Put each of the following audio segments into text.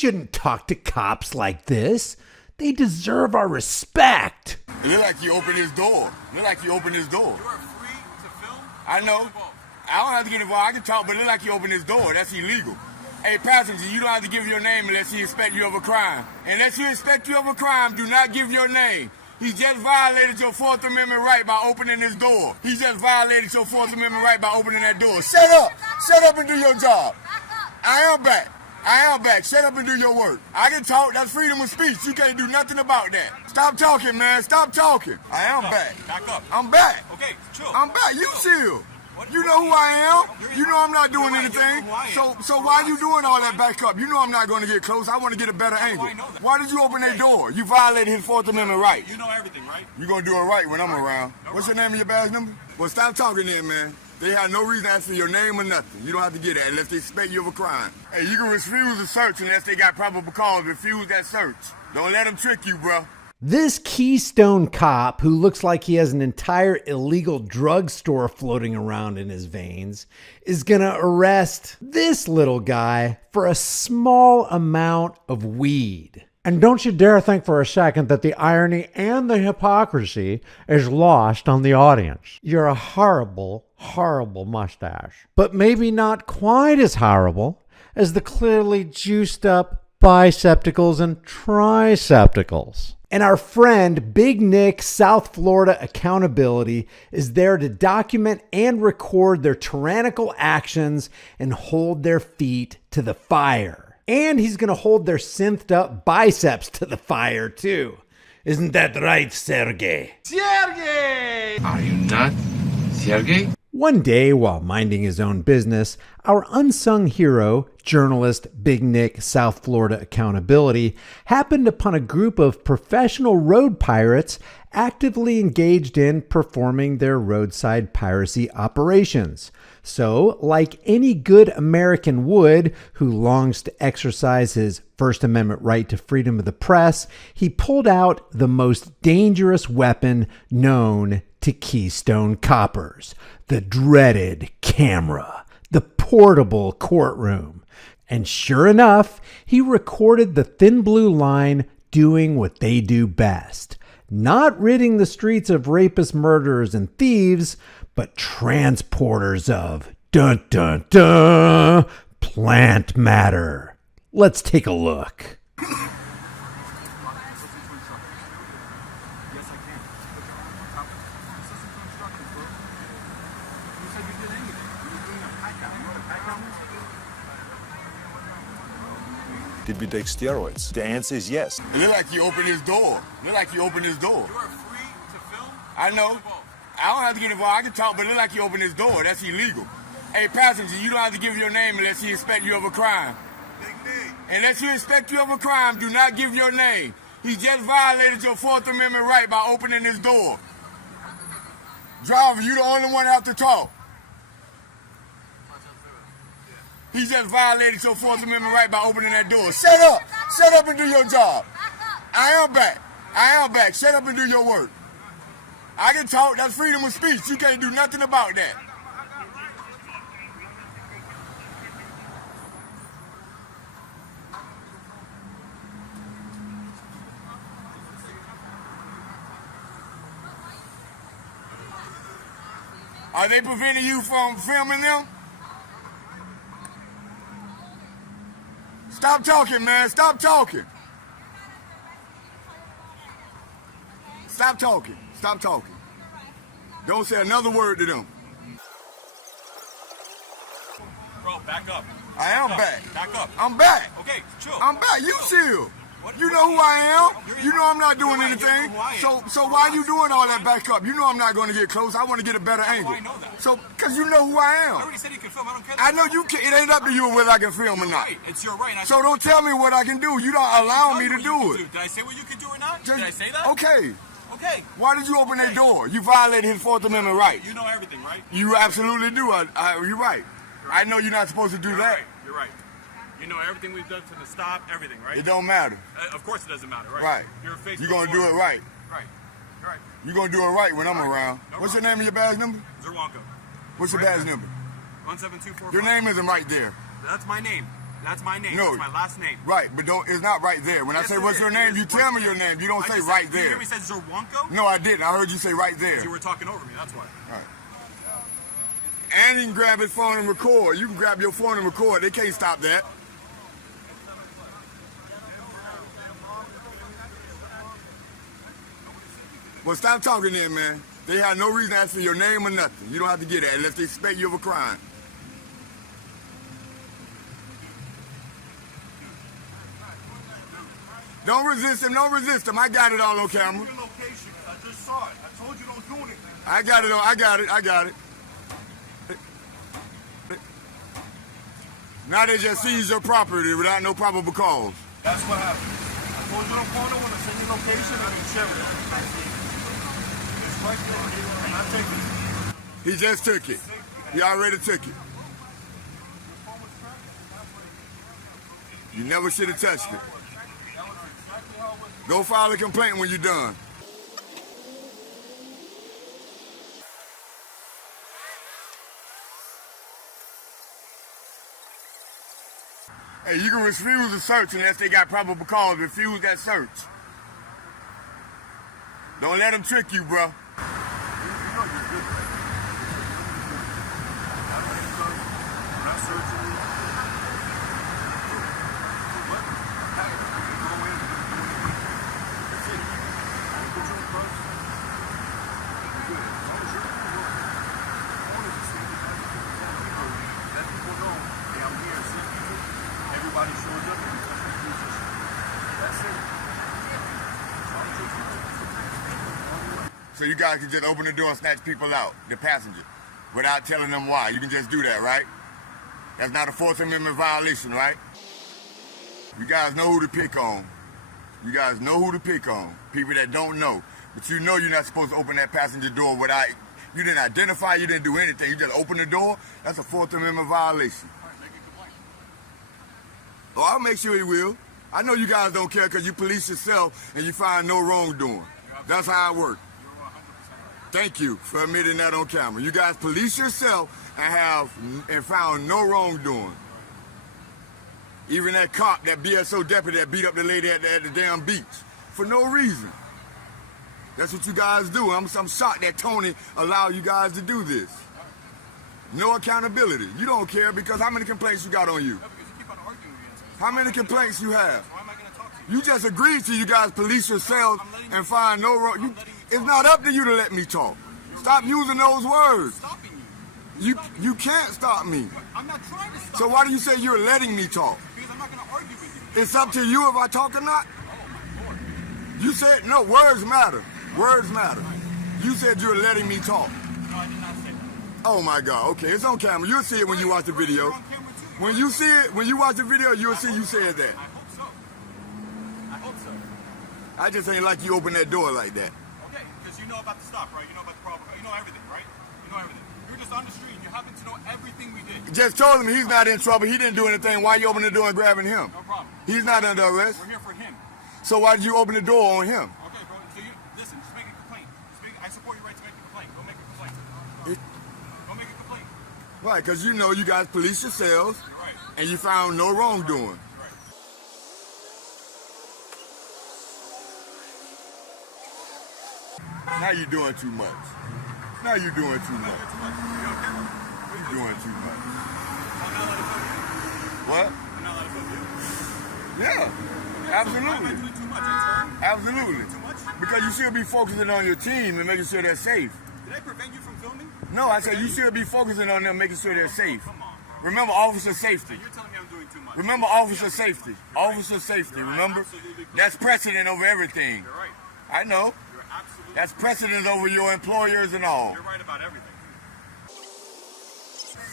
shouldn't talk to cops like this. They deserve our respect. It look like you opened his door. You are free to film. I know. I don't have to get involved. I can talk, but it look like you opened his door. That's illegal. Hey, passenger, you don't have to give your name unless he suspect you of a crime. Unless he suspect you of a crime, do not give your name. He just violated your Fourth Amendment right by opening his door. He just violated your Fourth Amendment right by opening that door. Shut up! Shut up and do your job. I am back. Shut up and do your work. I can talk. That's freedom of speech. You can't do nothing about that. Stop talking, man. Stop talking. I am back. Back up. I'm back. Okay, chill. I'm back. You chill. You know who I am. You know I'm not doing anything. So why are you doing all that back up? You know I'm not going to get close. I want to get a better angle. Why did you open that door? You violated his Fourth Amendment right. You know everything, right? You're going to do it right when I'm around. What's your name and your badge number? Well, stop talking then, man. They have no reason to ask for your name or nothing. You don't have to get that unless they suspect you of a crime. Hey, you can refuse a search unless they got probable cause. Refuse that search. Don't let them trick you, bro. This Keystone cop, who looks like he has an entire illegal drugstore floating around in his veins, is gonna arrest this little guy for a small amount of weed. And don't you dare think for a second that the irony and the hypocrisy is lost on the audience. You're a horrible, horrible mustache. But maybe not quite as horrible as the clearly juiced up bicepticals and tricepticals. And our friend Big Nick South Florida Accountability is there to document and record their tyrannical actions and hold their feet to the fire. And he's going to hold their synthed up biceps to the fire too. Isn't that right, Sergey? Sergey! Are you not Sergey? One day, while minding his own business, our unsung hero, journalist Big Nick South Florida Accountability, happened upon a group of professional road pirates actively engaged in performing their roadside piracy operations. So, like any good American would who longs to exercise his First Amendment right to freedom of the press, he pulled out the most dangerous weapon known to Keystone coppers, the dreaded camera, the portable courtroom. And sure enough, he recorded the Thin Blue Line doing what they do best. Not ridding the streets of rapists, murderers, and thieves, but transporters of dun-dun-dun plant matter. Let's take a look. Did we take steroids? The answer is yes. It look like you opened his door. You are free to film. I know. I don't have to get involved. I can talk, but it look like you opened his door. That's illegal. Hey, passenger, you don't have to give your name unless he suspect you of a crime. Unless he suspect you of a crime, do not give your name. He just violated your Fourth Amendment right by opening his door. Driver, you the only one that have to talk. He just violated your Fourth Amendment right by opening that door. Shut up! Shut up and do your job. I am back. Shut up and do your work. I can talk. That's freedom of speech. You can't do nothing about that. Are they preventing you from filming them? Stop talking, man. Stop talking. Stop talking. Stop talking. Don't say another word to them. Bro, back up. I am back. Back up. I'm back. Okay, chill. I'm back. You chill. You know who I am. You know I'm not doing anything. So why are you doing all that back up? You know I'm not going to get close. I want to get a better angle. I know that. So, because you know who I am. I already said you can film. I don't care. I know you can. It ain't up to you whether I can film or not. Right. It's your right. So don't tell me what I can do. You don't allow me to do it. Did I say what you can do or not? Did I say that? Okay. Okay. Why did you open that door? You violated his Fourth Amendment right. You know everything, right? You absolutely do. You're right. I know you're not supposed to do that. Right. You're right. You know everything we've done to stop everything, right? It don't matter. Of course it doesn't matter, right? Right. You're a Facebook. You're going to do it right. Right. Right. You're going to do it right when I'm around. No What's your problem. name and your badge number? Zerwanko. What's your badge number? 17245. Your name isn't right there. That's my name. That's my name. No. That's my last name. Right, but it's not right there. When I say what's your name, you tell me your name. You don't say right Did you hear there. me say Zerwanko? No, I didn't. I heard you say right there. You were talking over me, that's why. All right. And he can grab his phone and record. You can grab your phone and record. They can't stop that. Well, stop talking then, man. They have no reason to ask for your name or nothing. You don't have to get that unless they suspect you of a crime. Don't resist him. Don't resist him. I got it all on camera. Your location. I just saw it. I told you don't do anything. I got it. I got it. I got it. Now they just seize your property without no probable cause. That's what happened. I told you don't call no one to send your location and you share it. It's right there. And I take it. He just took it. He already took it. You never should have touched it. Go file a complaint when you're done. Hey, you can refuse a search unless they got probable cause. Refuse that search. Don't let them trick you, bro. So you guys can just open the door and snatch people out, the passengers, without telling them why. You can just do that, right? That's not a Fourth Amendment violation, right? You guys know who to pick on. You guys know who to pick on. People that don't know. But you know you're not supposed to open that passenger door without, you didn't identify, you didn't do anything. You just open the door. That's a Fourth Amendment violation. Oh, I'll make sure he will. I know you guys don't care because you police yourself and you find no wrongdoing. That's how it works. Thank you for admitting that on camera. You guys police yourself and found no wrongdoing. Even that cop, that BSO deputy that beat up the lady at the damn beach for no reason. That's what you guys do. I'm shocked that Tony allowed you guys to do this. No accountability. You don't care because how many complaints you got on you? How many complaints you have? You just agreed to you guys police yourselves and find no wrong. It's not up to you to let me talk. Stop using those words. You can't stop me. I'm not trying to stop. So why do you say you're letting me talk? Because I'm not going to argue with you. It's up to you if I talk or not. You said, no, words matter. Words matter. You said you're letting me talk. No, I did not say that. Oh my God, okay, it's on camera. You'll see it when you watch the video. When you see it, when you watch the video, you'll see you said that. I hope so. I hope so. I just ain't like you open that door like that. Okay, because you know about the stop, right? You know about the problem. You know everything, right? You know everything. You're just on the street and you happen to know everything we did. Just told him he's not in trouble. He didn't do anything. Why you open the door and grabbing him? No problem. He's not under arrest. We're here for him. So why did you open the door on him? Okay, bro. So you listen. Just make a complaint. I support your right to make a complaint. Go make a complaint. Go make a complaint. Right, because you know you guys police yourselves You're right. and you found no wrongdoing. Now you're doing too much. Now you're doing too much. You're doing too much. What? Yeah, absolutely. Absolutely. Because you should be focusing on your team and making sure they're safe. Did I prevent you from filming? No, I said you should be focusing on them, making sure they're safe. Come on, bro. Remember officer safety. You're telling me I'm doing too much. Remember officer safety. Officer safety, remember? That's precedent over everything. You're right. I know. You're absolutely That's precedent over your employers and all. You're right about everything.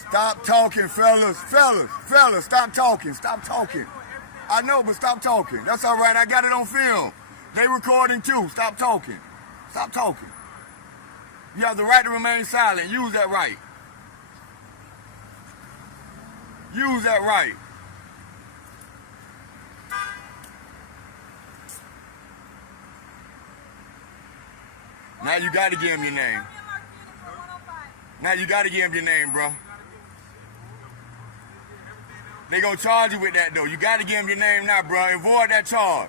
Stop talking, fellas. Fellas, stop talking. Stop talking. I know, but stop talking. That's all right. I got it on film. They recording too. Stop talking. Stop talking. You have the right to remain silent. Use that right. Use that right. Now you got to give him your name. Now you got to give him your name, bro. They gonna charge you with that though. You gotta give them your name now, bro. Avoid that charge.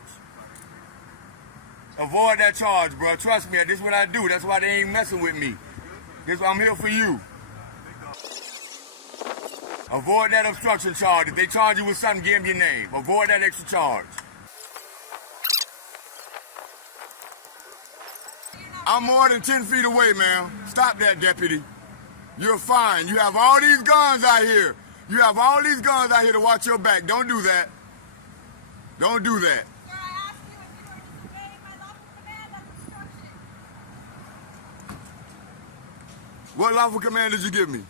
Avoid that charge, bro. Trust me, this is what I do. That's why they ain't messing with me. This why I'm here for you. Avoid that obstruction charge. If they charge you with something, give them your name. Avoid that extra charge. I'm more than 10 feet away, man. Stop that, deputy. You're fine. You have all these guns out here. You have all these guns out here to watch your back. Don't do that. Don't do that. Sir, I asked you if you were obeying my lawful command of obstruction. What lawful command did you give me?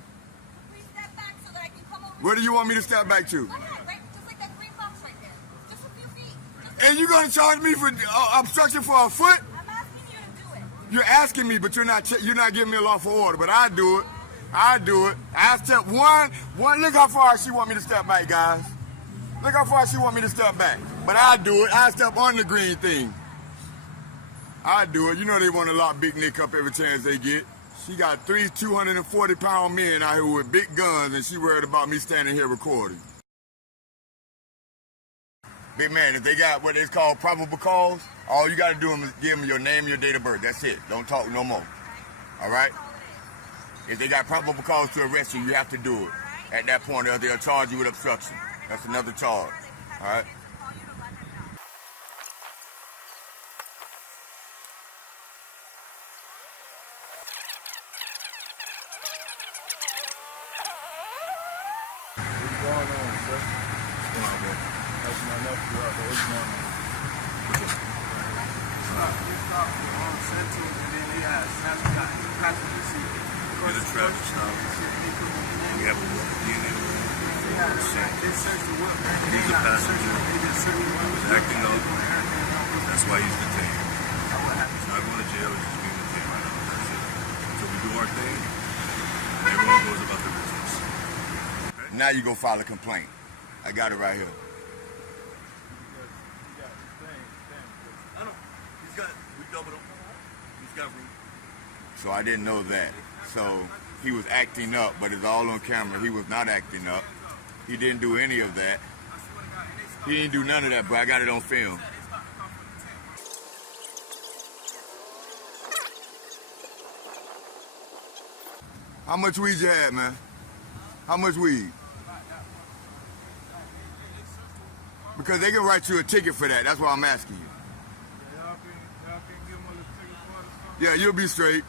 Please step back so that I can come over. Where do you want me to step back to? Go ahead, right? Just like that green box right there. Just a few feet. And you're gonna charge me for obstruction for a foot? I'm asking you to do it. You're asking me, but you're not giving me a lawful order. But I do it. I do it. I step one. Look how far she want me to step back, guys. Look how far she want me to step back. But I do it. I step on the green thing. I do it. You know they want to lock Big Nick up every chance they get. She got 3 240-pound men out here with big guns, and she worried about me standing here recording. Big man, if they got what is called probable cause, all you got to do is give them your name and your date of birth. That's it. Don't talk no more. All right? If they got probable cause to arrest you, you have to do it. At that point, they'll charge you with obstruction. That's another charge. All right? What's going on, sir? What's going on, man? That's my nephew out there. What's going on? Get a traffic stop. We have to look at DNA. He's a passenger. He was acting up. That's why he's detained. He's not going to jail. He's just being detained right now. That's it. Until we do our thing, everyone goes about their business. Okay? Now you go file a complaint. I got it right here. We doubled him. He's got room. So I didn't know that. So he was acting up, but it's all on camera. He was not acting up. He didn't do any of that. He didn't do none of that, but I got it on film. How much weed you had, man? How much weed? Because they can write you a ticket for that. That's why I'm asking you. Y'all can give him a little ticket for it or something? Yeah, you'll be straight.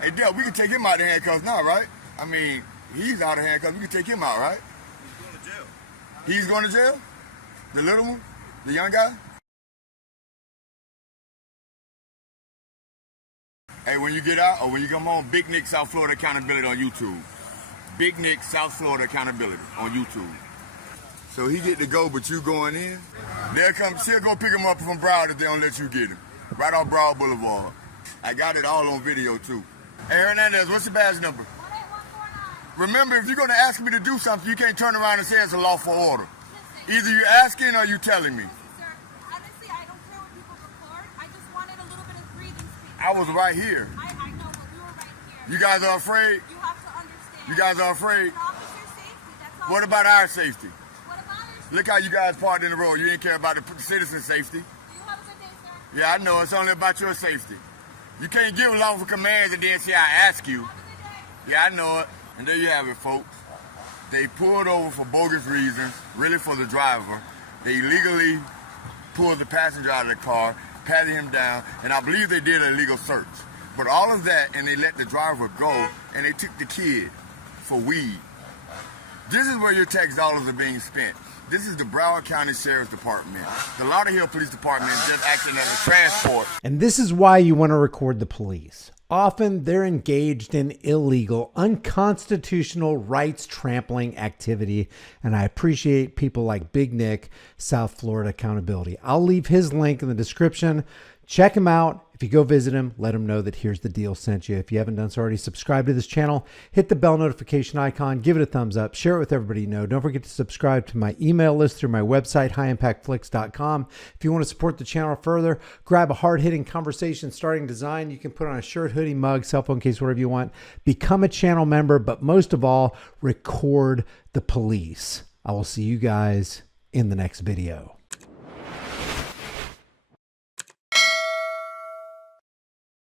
Hey, Dale, we can take him out of handcuffs now, right? I mean, he's out of handcuffs. We can take him out, right? He's going to jail. He's going to jail? The little one? The young guy? Hey, when you get out or when you come home, Big Nick South Florida Accountability on YouTube. Big Nick South Florida Accountability on YouTube. So he get to go, but you going in? She'll go pick him up from Broward if they don't let you get him. Right off Broward Boulevard. I got it all on video too. Hey Hernandez, what's the badge number? 18149. Remember, if you're gonna ask me to do something, you can't turn around and say it's a lawful order. Either you're asking or you're telling me. Sir, honestly, I don't care what people record. I just wanted a little bit of breathing space. I was right here. I know, but we were right here. You guys are afraid? You have to understand. You guys are afraid? It's an officer's safety, that's all. What about our safety? What about your Look how you guys parked in the road. You didn't care about the citizen's safety. Do you have a good day, sir? Yeah, I know. It's only about your safety. You can't give lawful commands and then say I ask you. Have a good day. Yeah, I know it. And there you have it, folks. They pulled over for bogus reasons, really for the driver. They illegally pulled the passenger out of the car, patted him down, and I believe they did an illegal search. But all of that, and they let the driver go, and they took the kid for weed. This is where your tax dollars are being spent. This is the Broward County Sheriff's Department. The Lauderhill Police Department is just acting as a transport. And this is why you want to record the police. Often they're engaged in illegal, unconstitutional rights trampling activity. And I appreciate people like Big Nick, South Florida Accountability. I'll leave his link in the description. Check him out If you go visit him, let him know that Here's the Deal sent you. If you haven't done so already, subscribe to this channel, hit the bell notification icon, give it a thumbs up, share it with everybody you know. Don't forget to subscribe to my email list through my website, highimpactflix.com. If you want to support the channel further, grab a hard-hitting conversation starting design. You can put on a shirt, hoodie, mug, cell phone case, whatever you want. Become a channel member, but most of all, record the police. I will see you guys in the next video.